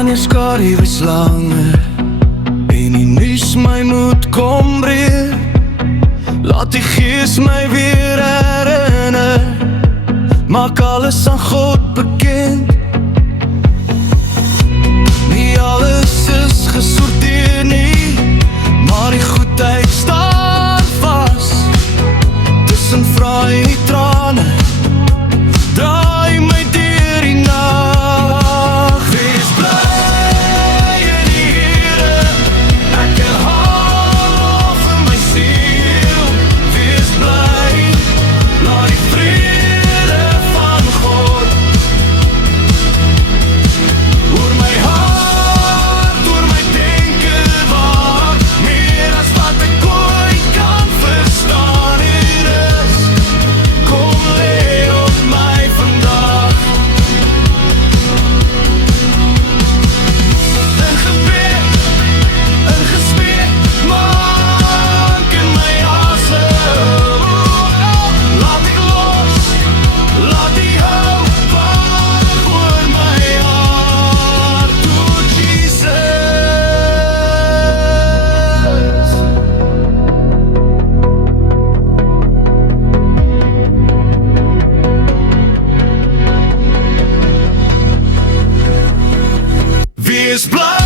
Wanneer skadu wys langer en die nuus my moed kom breek, laat die Gees my weer herinner, maak alles aan God bekend. Nie alles is gesorteer nie, maar die goedheid staan vas. Tussen vrae en die trane, draai my deur die nag. Wees bly in die Here, ek herhaal vir my siel. Wees bly, laat die vrede van God oor my hart, oor my denke waak, meer as wat ek ooit kan verstaan. Hier is, kom lê op my vandag. In gebed, in gesprek, maak in my asem. Laat ek los, laat die hoop wag oor my hart. O Jesus. Wees bly